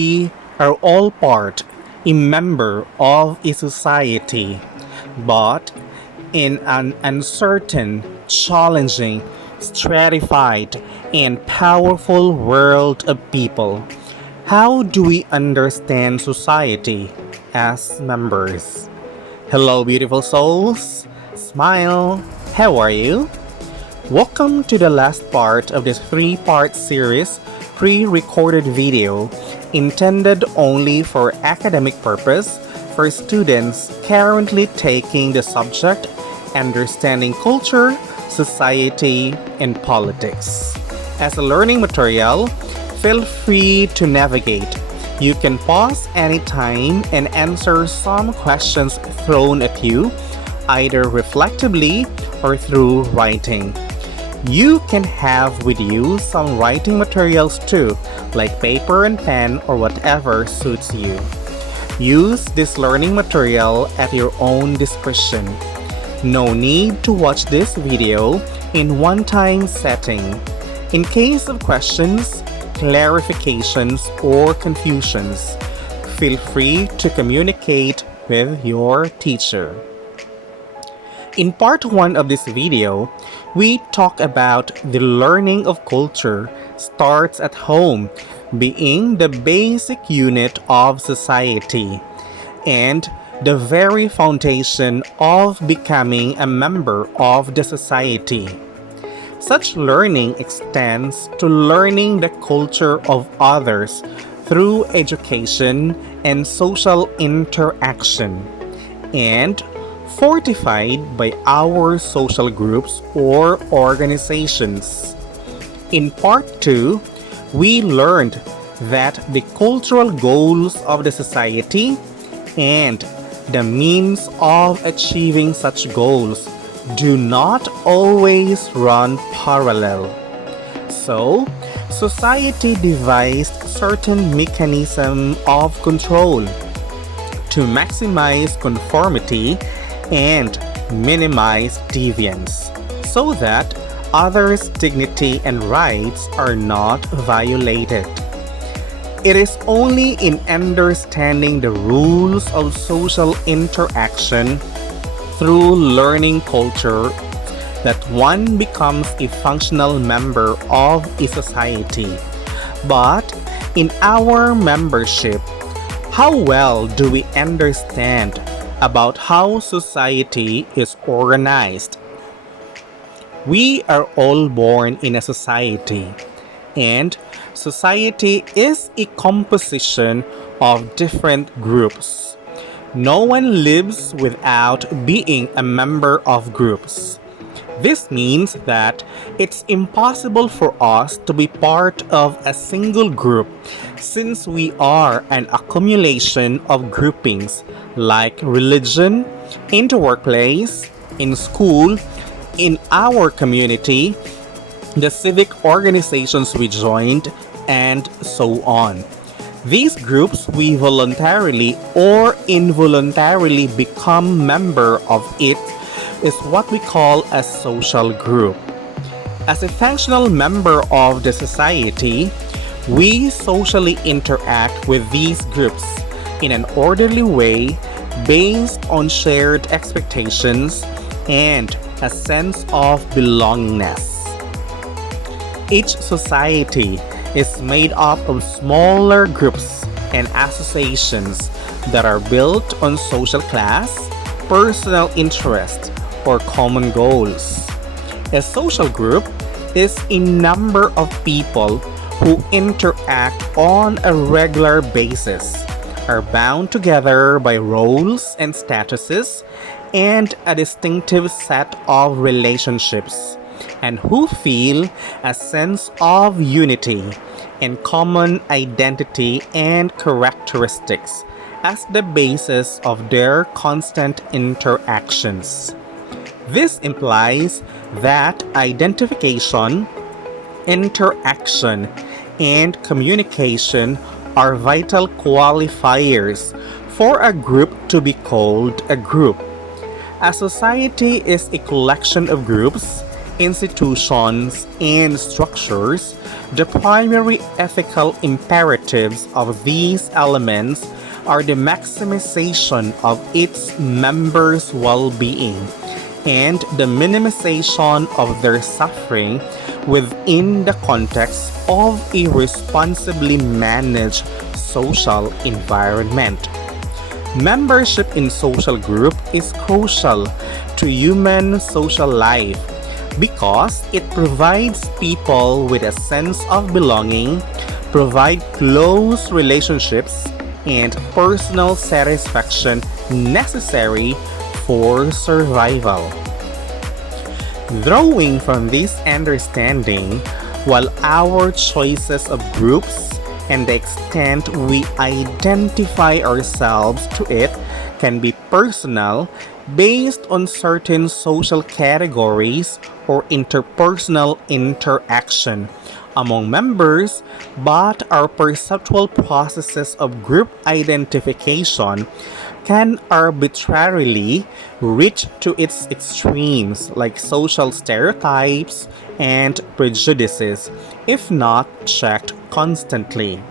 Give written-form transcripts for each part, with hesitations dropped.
We are all a member of a society, but in an uncertain, challenging, stratified, and powerful world of people. How do we understand society as members? Hello, beautiful souls. Smile. How are you? Welcome to the last part of this three-part series pre-recorded video intended only for academic purpose for students currently taking the subject Understanding Culture, Society, and Politics. As a learning material, feel free to navigate. You can pause anytime and answer some questions thrown at you, either reflectively or through writing. You can have with you some writing materials too, like paper and pen or whatever suits you. Use this learning material at your own discretion. No need to watch this video in one-time setting. In case of questions, clarifications, or confusions, feel free to communicate with your teacher. In part 1 of this video, we talk about the learning of culture starts at home, being the basic unit of society, and the very foundation of becoming a member of the society. Such learning extends to learning the culture of others through education and social interaction, and fortified by our social groups or organizations. In part 2, we learned that the cultural goals of the society and the means of achieving such goals do not always run parallel. So, society devised certain mechanism of control to maximize conformity and minimize deviance so that others' dignity and rights are not violated. It is only in understanding the rules of social interaction through learning culture that one becomes a functional member of a society. But in our membership, how well do we understand about how society is organized? We are all born in a society, and society is a composition of different groups. No one lives without being a member of groups. This means that it's impossible for us to be part of a single group since we are an accumulation of groupings like religion, in the workplace, in school, in our community, the civic organizations we joined, and so on. These groups we voluntarily or involuntarily become member of it is what we call a social group. As a functional member of the society, we socially interact with these groups in an orderly way based on shared expectations and a sense of belongingness. Each society is made up of smaller groups and associations that are built on social class, personal interest, or common goals. A social group is a number of people who interact on a regular basis, are bound together by roles and statuses, and a distinctive set of relationships, and who feel a sense of unity and common identity and characteristics as the basis of their constant interactions. This implies that identification, interaction, and communication are vital qualifiers for a group to be called a group. A society is a collection of groups, institutions, and structures, the primary ethical imperatives of these elements are the maximization of its members' well being and the minimization of their suffering within the context of a responsibly managed social environment. Membership in social group is crucial to human social life because it provides people with a sense of belonging, provide close relationships, and personal satisfaction necessary for survival. Drawing from this understanding, while our choices of groups and the extent we identify ourselves to it can be personal based on certain social categories or interpersonal interaction among members, but our perceptual processes of group identification can arbitrarily reach to its extremes like social stereotypes and prejudices if not checked constantly.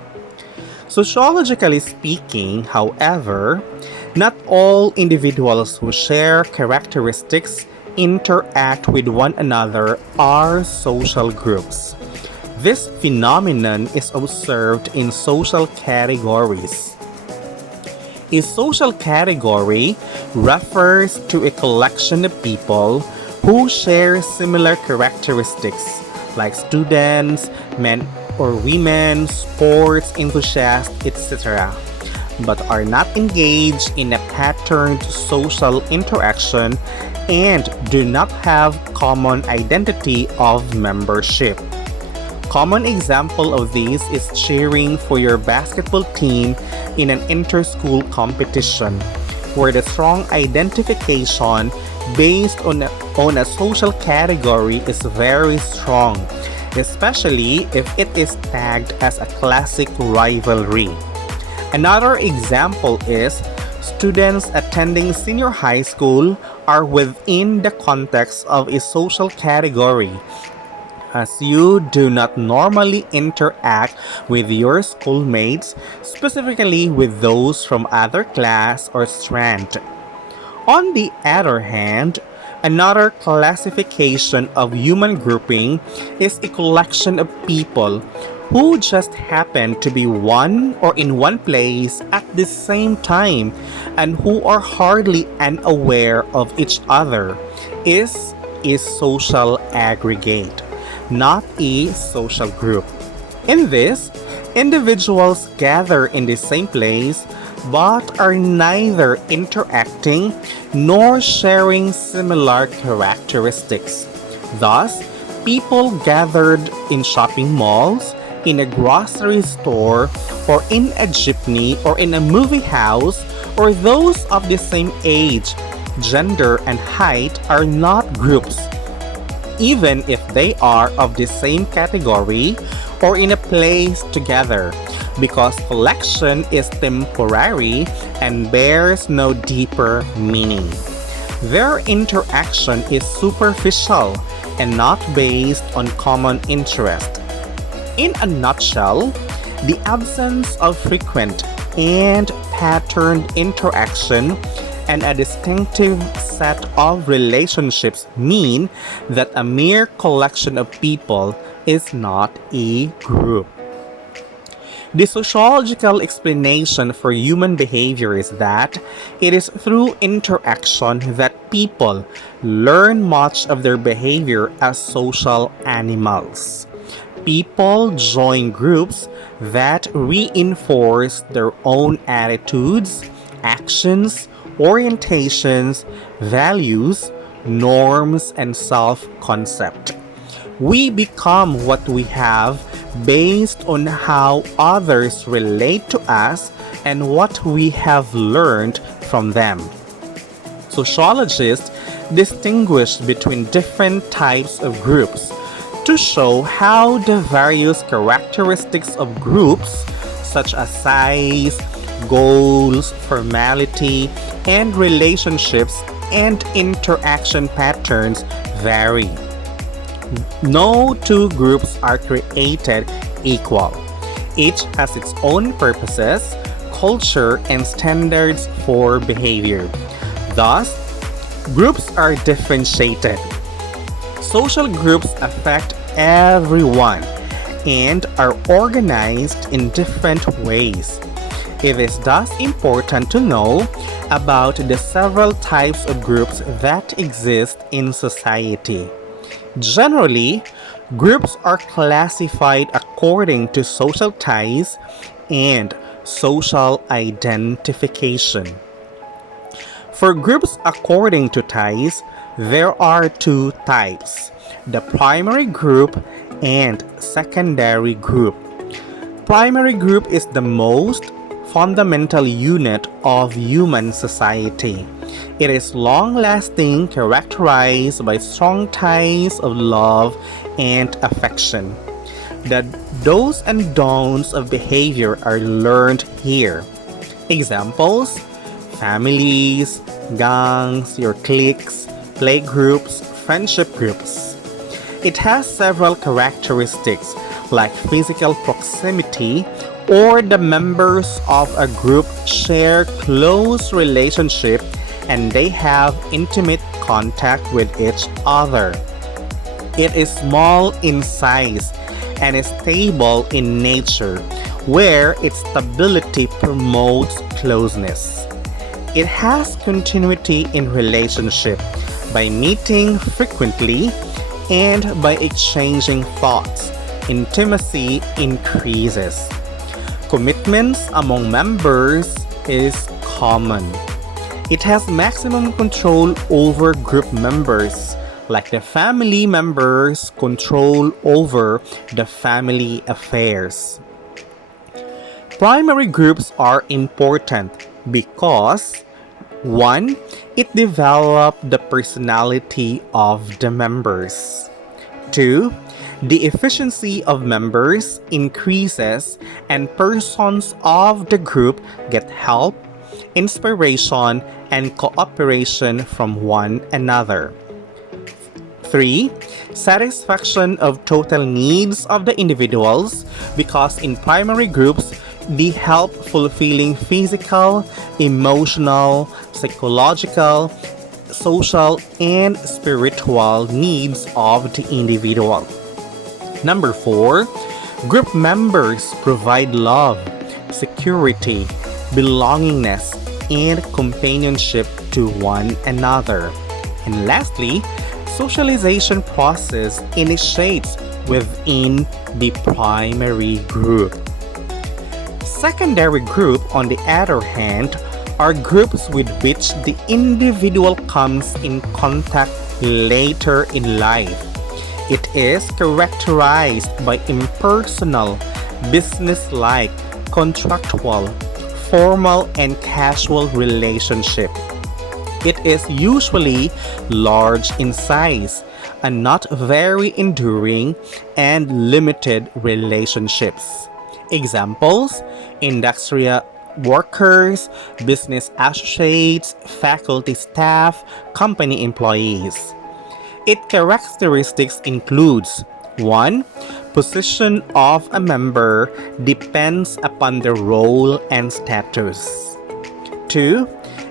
Sociologically speaking, however, not all individuals who share characteristics interact with one another are social groups. This phenomenon is observed in social categories. A social category refers to a collection of people who share similar characteristics like students, men or women, sports enthusiasts, etc., but are not engaged in a patterned social interaction and do not have common identity of membership. Common example of this is cheering for your basketball team in an inter-school competition, where the strong identification based on a social category is very strong, especially if it is tagged as a classic rivalry. Another example is students attending senior high school are within the context of a social category, as you do not normally interact with your schoolmates, specifically with those from other class or strand. On the other hand, another classification of human grouping is a collection of people who just happen to be one or in one place at the same time and who are hardly unaware of each other is a social aggregate, not a social group. In this, individuals gather in the same place but are neither interacting nor sharing similar characteristics. Thus, people gathered in shopping malls, in a grocery store, or in a jeepney, or in a movie house, or those of the same age, gender, and height are not groups, even if they are of the same category or in a place together, because collection is temporary and bears no deeper meaning. Their interaction is superficial and not based on common interest. In a nutshell, the absence of frequent and patterned interaction and a distinctive set of relationships mean that a mere collection of people is not a group. The sociological explanation for human behavior is that it is through interaction that people learn much of their behavior as social animals. People join groups that reinforce their own attitudes, actions, orientations, values, norms, and self-concept. We become what we have based on how others relate to us and what we have learned from them. Sociologists distinguish between different types of groups to show how the various characteristics of groups, such as size, goals, formality, and relationships and interaction patterns, vary. No two groups are created equal. Each has its own purposes, culture, and standards for behavior. Thus, groups are differentiated. Social groups affect everyone and are organized in different ways. It is thus important to know about the several types of groups that exist in society. Generally, groups are classified according to social ties and social identification. For groups according to ties, there are two types: the primary group and secondary group. Primary group is the most fundamental unit of human society. It is long-lasting, characterized by strong ties of love and affection. The do's and don'ts of behavior are learned here. Examples: families, gangs, your cliques, play groups, friendship groups. It has several characteristics like physical proximity, or the members of a group share close relationship and they have intimate contact with each other. It is small in size and is stable in nature, where its stability promotes closeness. It has continuity in relationship by meeting frequently and by exchanging thoughts. Intimacy increases. Commitments among members is common. It has maximum control over group members, like the family members control over the family affairs. Primary groups are important because 1. It develops the personality of the members. 2. The efficiency of members increases and persons of the group get help, inspiration, and cooperation from one another. 3. Satisfaction of total needs of the individuals, because in primary groups, they help fulfilling physical, emotional, psychological, social, and spiritual needs of the individual. Number 4, group members provide love, security, belongingness, and companionship to one another. And lastly, socialization process initiates within the primary group. Secondary group, on the other hand, are groups with which the individual comes in contact later in life. It is characterized by impersonal, business-like, contractual, formal, and casual relationship. It is usually large in size and not very enduring and limited relationships. Examples: industrial workers, business associates, faculty staff, company employees. Its characteristics includes 1. Position of a member depends upon the role and status. 2.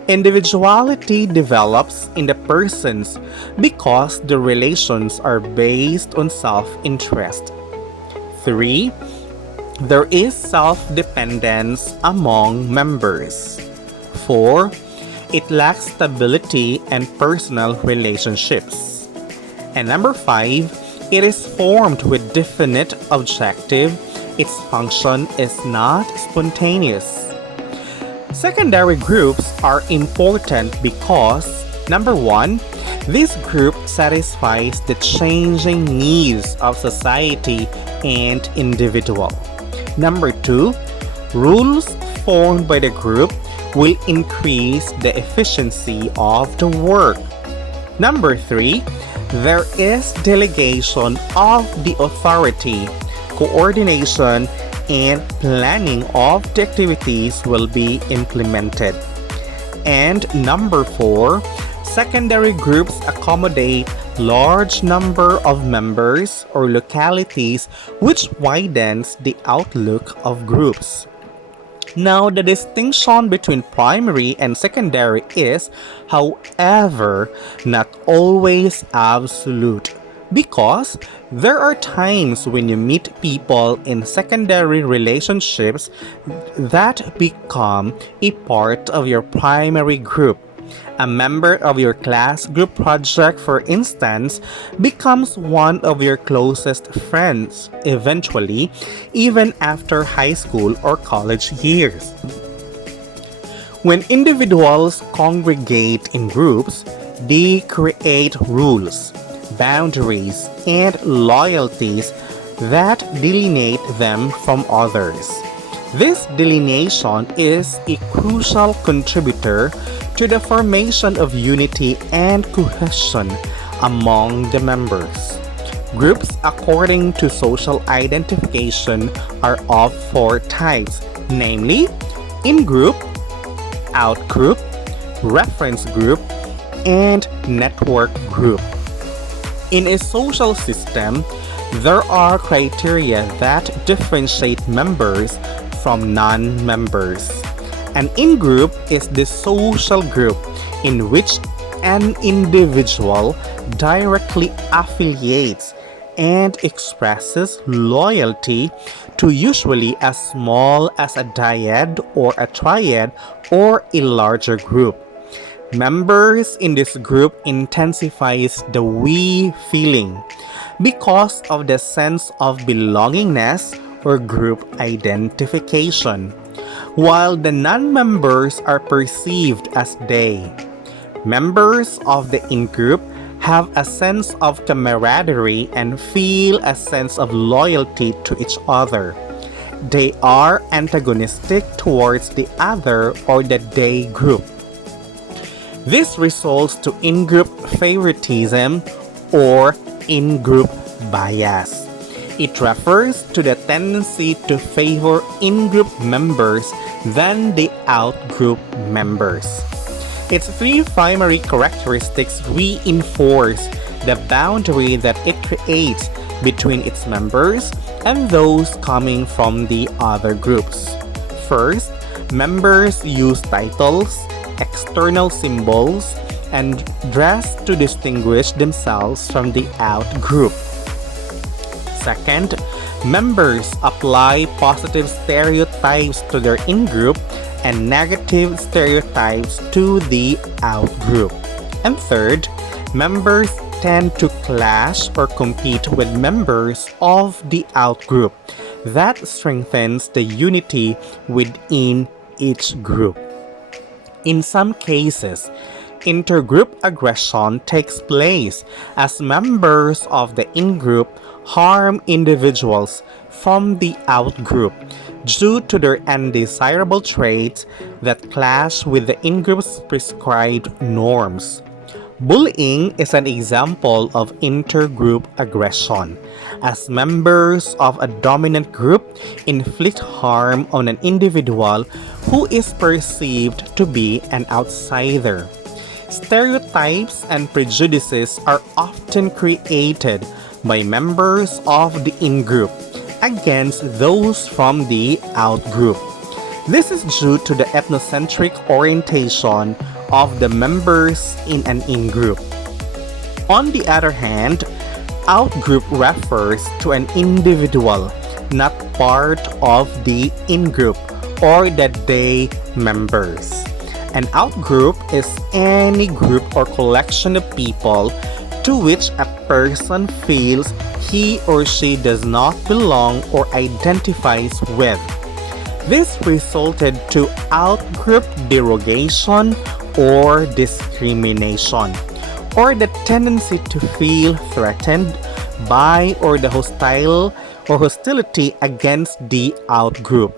Individuality develops in the persons because the relations are based on self-interest. 3. There is self-dependence among members. 4. It lacks stability and personal relationships. And number 5, it is formed with definite objective. Its function is not spontaneous. Secondary groups are important because, number 1, this group satisfies the changing needs of society and individual. Number 2, rules formed by the group will increase the efficiency of the work. Number 3, there is delegation of the authority, coordination, and planning of the activities will be implemented. And number 4, secondary groups accommodate large number of members or localities, which widens the outlook of groups. Now, the distinction between primary and secondary is, however, not always absolute, because there are times when you meet people in secondary relationships that become a part of your primary group. A member of your class group project, for instance, becomes one of your closest friends eventually, even after high school or college years. When individuals congregate in groups, they create rules, boundaries, and loyalties that delineate them from others. This delineation is a crucial contributor to the formation of unity and cohesion among the members. Groups, according to social identification, are of four types, namely in-group, out-group, reference group, and network group. In a social system, there are criteria that differentiate members from non-members. An in-group is the social group in which an individual directly affiliates and expresses loyalty to usually as small as a dyad or a triad or a larger group. Members in this group intensifies the we feeling because of the sense of belongingness or group identification, while the non-members are perceived as they. Members of the in-group have a sense of camaraderie and feel a sense of loyalty to each other. They are antagonistic towards the other or the they group. This results to in-group favoritism or in-group bias. It refers to the tendency to favor in-group members than the out-group members. Its three primary characteristics reinforce the boundary that it creates between its members and those coming from the other groups. First, members use titles, external symbols, and dress to distinguish themselves from the out group. Second, members apply positive stereotypes to their in-group and negative stereotypes to the out-group. And third, members tend to clash or compete with members of the out-group. That strengthens the unity within each group. In some cases, intergroup aggression takes place as members of the in-group harm individuals from the out-group due to their undesirable traits that clash with the in-group's prescribed norms. Bullying is an example of intergroup aggression, as members of a dominant group inflict harm on an individual who is perceived to be an outsider. Stereotypes and prejudices are often created by members of the in-group against those from the out-group. This is due to the ethnocentric orientation of the members in an in-group. On the other hand, out-group refers to an individual, not part of the in-group or the they members. An out-group is any group or collection of people to which a person feels he or she does not belong or identifies with. This resulted to out-group derogation or discrimination, or the tendency to feel threatened by or the hostility against the out-group.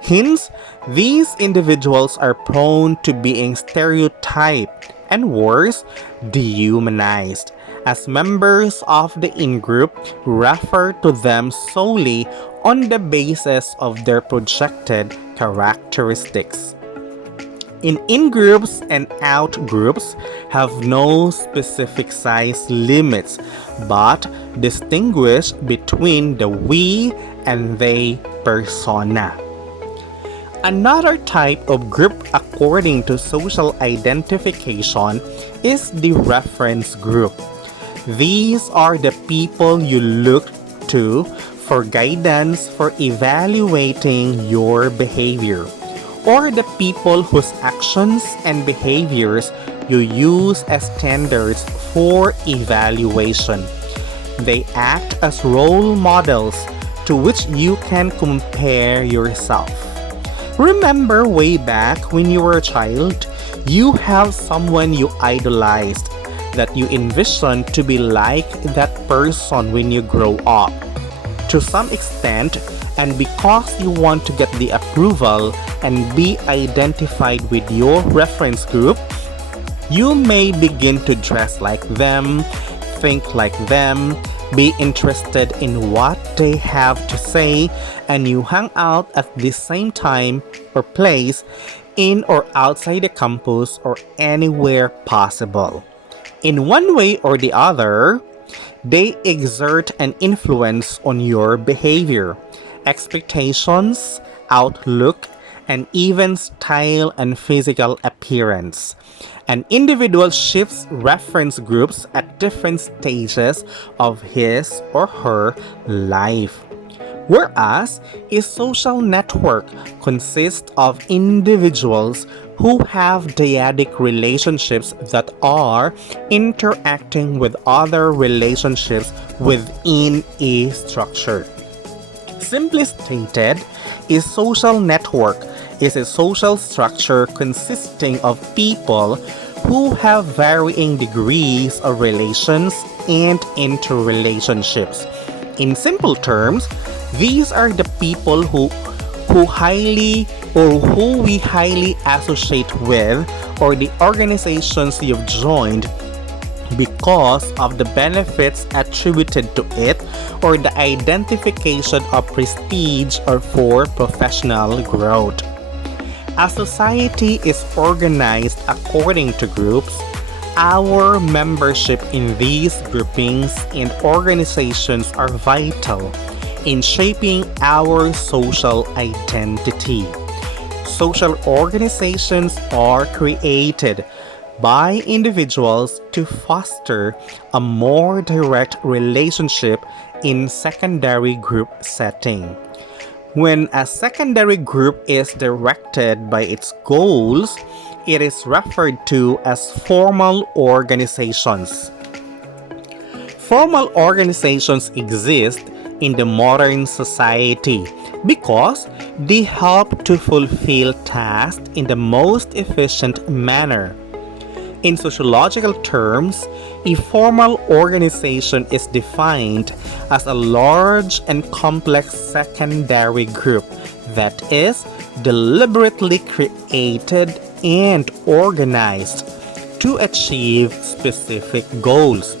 Hence, these individuals are prone to being stereotyped and worse, dehumanized, as members of the in-group refer to them solely on the basis of their projected characteristics. In-groups and out-groups have no specific size limits but distinguish between the we and they persona. Another type of group according to social identification is the reference group. These are the people you look to for guidance for evaluating your behavior, or the people whose actions and behaviors you use as standards for evaluation. They act as role models to which you can compare yourself. Remember way back when you were a child, you have someone you idolized that you envision to be like that person when you grow up. To some extent, and because you want to get the approval and be identified with your reference group, you may begin to dress like them, think like them, be interested in what they have to say, and you hang out at the same time or place in or outside the campus or anywhere possible. In one way or the other, they exert an influence on your behavior, expectations, outlook, and even style and physical appearance. An individual shifts reference groups at different stages of his or her life. Whereas a social network consists of individuals who have dyadic relationships that are interacting with other relationships within a structure. Simply stated, a social network is a social structure consisting of people who have varying degrees of relations and interrelationships. In simple terms, these are the people who we highly associate with, or the organizations you've joined because of the benefits attributed to it, or the identification of prestige or for professional growth. As society is organized according to groups, our membership in these groupings and organizations are vital in shaping our social identity. Social organizations are created by individuals to foster a more direct relationship in secondary group setting. When a secondary group is directed by its goals, it is referred to as formal organizations. Formal organizations exist in the modern society because they help to fulfill tasks in the most efficient manner. In sociological terms, a formal organization is defined as a large and complex secondary group that is deliberately created and organized to achieve specific goals.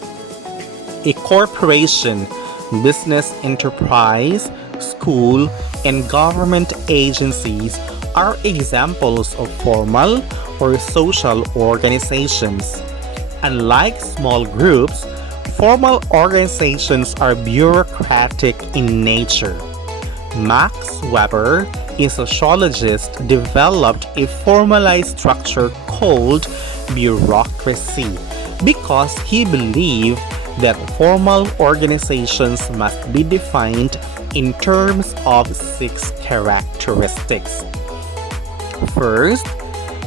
A corporation, business enterprise, school, and government agencies are examples of formal or social organizations. Unlike small groups, formal organizations are bureaucratic in nature. Max Weber, a sociologist, developed a formalized structure called bureaucracy because he believed that formal organizations must be defined in terms of 6 characteristics. First,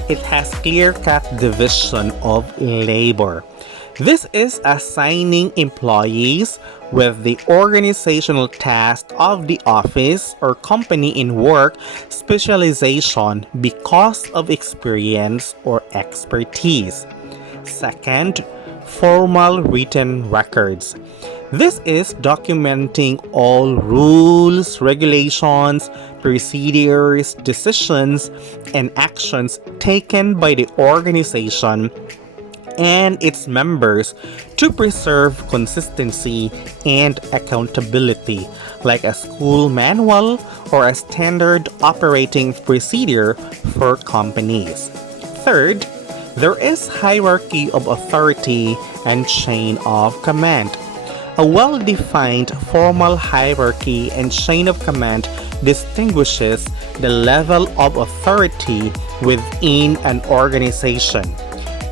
it has clear-cut division of labor. This is assigning employees with the organizational task of the office or company in work specialization because of experience or expertise. Second, formal written records. This is documenting all rules, regulations, procedures, decisions, and actions taken by the organization and its members to preserve consistency and accountability, like a school manual or a standard operating procedure for companies. Third, there is hierarchy of authority and chain of command. A well-defined formal hierarchy and chain of command distinguishes the level of authority within an organization.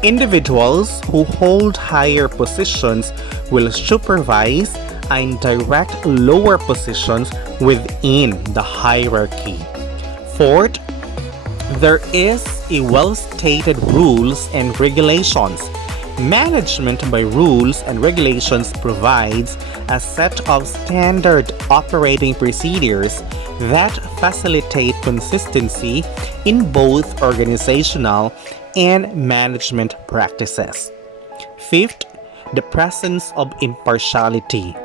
Individuals who hold higher positions will supervise and direct lower positions within the hierarchy. Fourth, there is a well-stated rules and regulations. Management by rules and regulations provides a set of standard operating procedures that facilitate consistency in both organizational and management practices. Fifth, the presence of impartiality.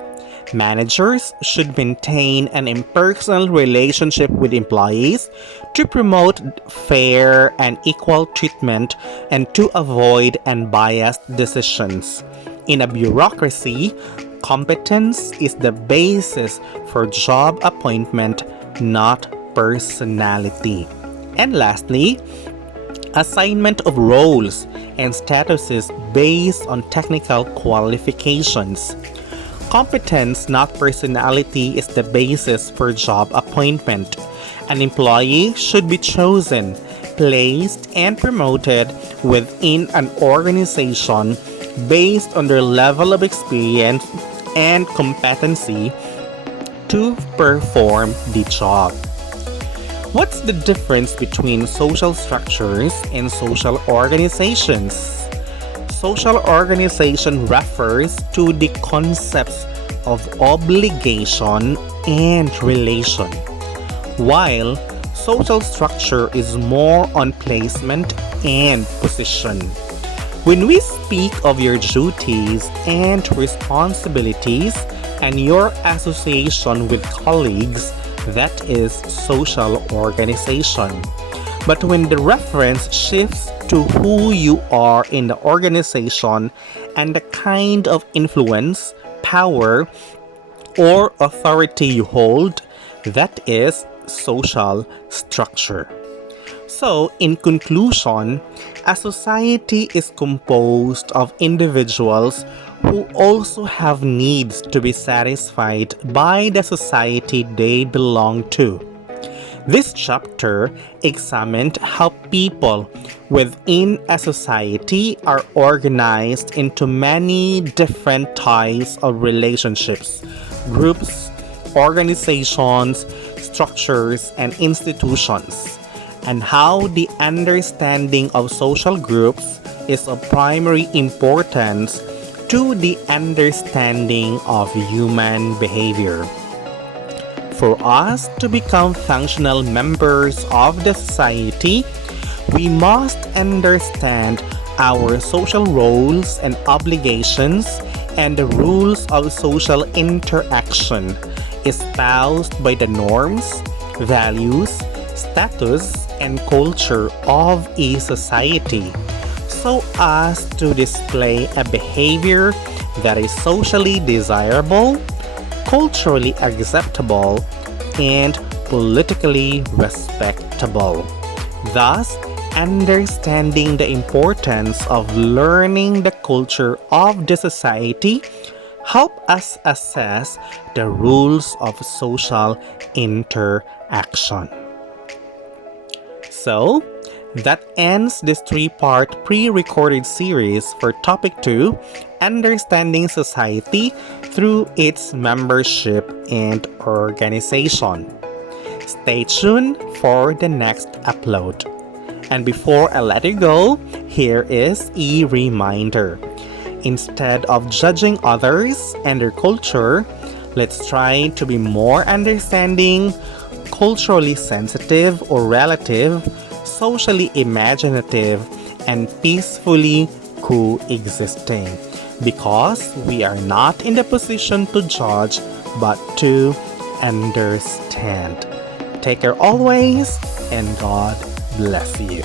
Managers should maintain an impersonal relationship with employees to promote fair and equal treatment and to avoid unbiased decisions. In a bureaucracy, competence is the basis for job appointment, not personality. And lastly, assignment of roles and statuses based on technical qualifications. Competence, not personality, is the basis for job appointment. An employee should be chosen, placed, and promoted within an organization based on their level of experience and competency to perform the job. What's the difference between social structures and social organizations? Social organization refers to the concepts of obligation and relation, while social structure is more on placement and position. When we speak of your duties and responsibilities and your association with colleagues, that is social organization. But when the reference shifts to who you are in the organization and the kind of influence, power, or authority you hold, that is social structure. So, in conclusion, a society is composed of individuals who also have needs to be satisfied by the society they belong to. This chapter examined how people within a society are organized into many different types of relationships, groups, organizations, structures, and institutions, and how the understanding of social groups is of primary importance to the understanding of human behavior. For us to become functional members of the society, we must understand our social roles and obligations and the rules of social interaction espoused by the norms, values, status, and culture of a society, so as to display a behavior that is socially desirable, culturally acceptable, and politically respectable. Thus, understanding the importance of learning the culture of the society help us assess the rules of social interaction. So, that ends this three-part pre-recorded series for Topic 2, Understanding Society through its Membership and Organization. Stay tuned for the next upload. And before I let you go, here is a reminder. Instead of judging others and their culture, let's try to be more understanding, culturally sensitive or relative, socially imaginative, and peacefully coexisting. Because we are not in the position to judge, but to understand. Take care always, and God bless you.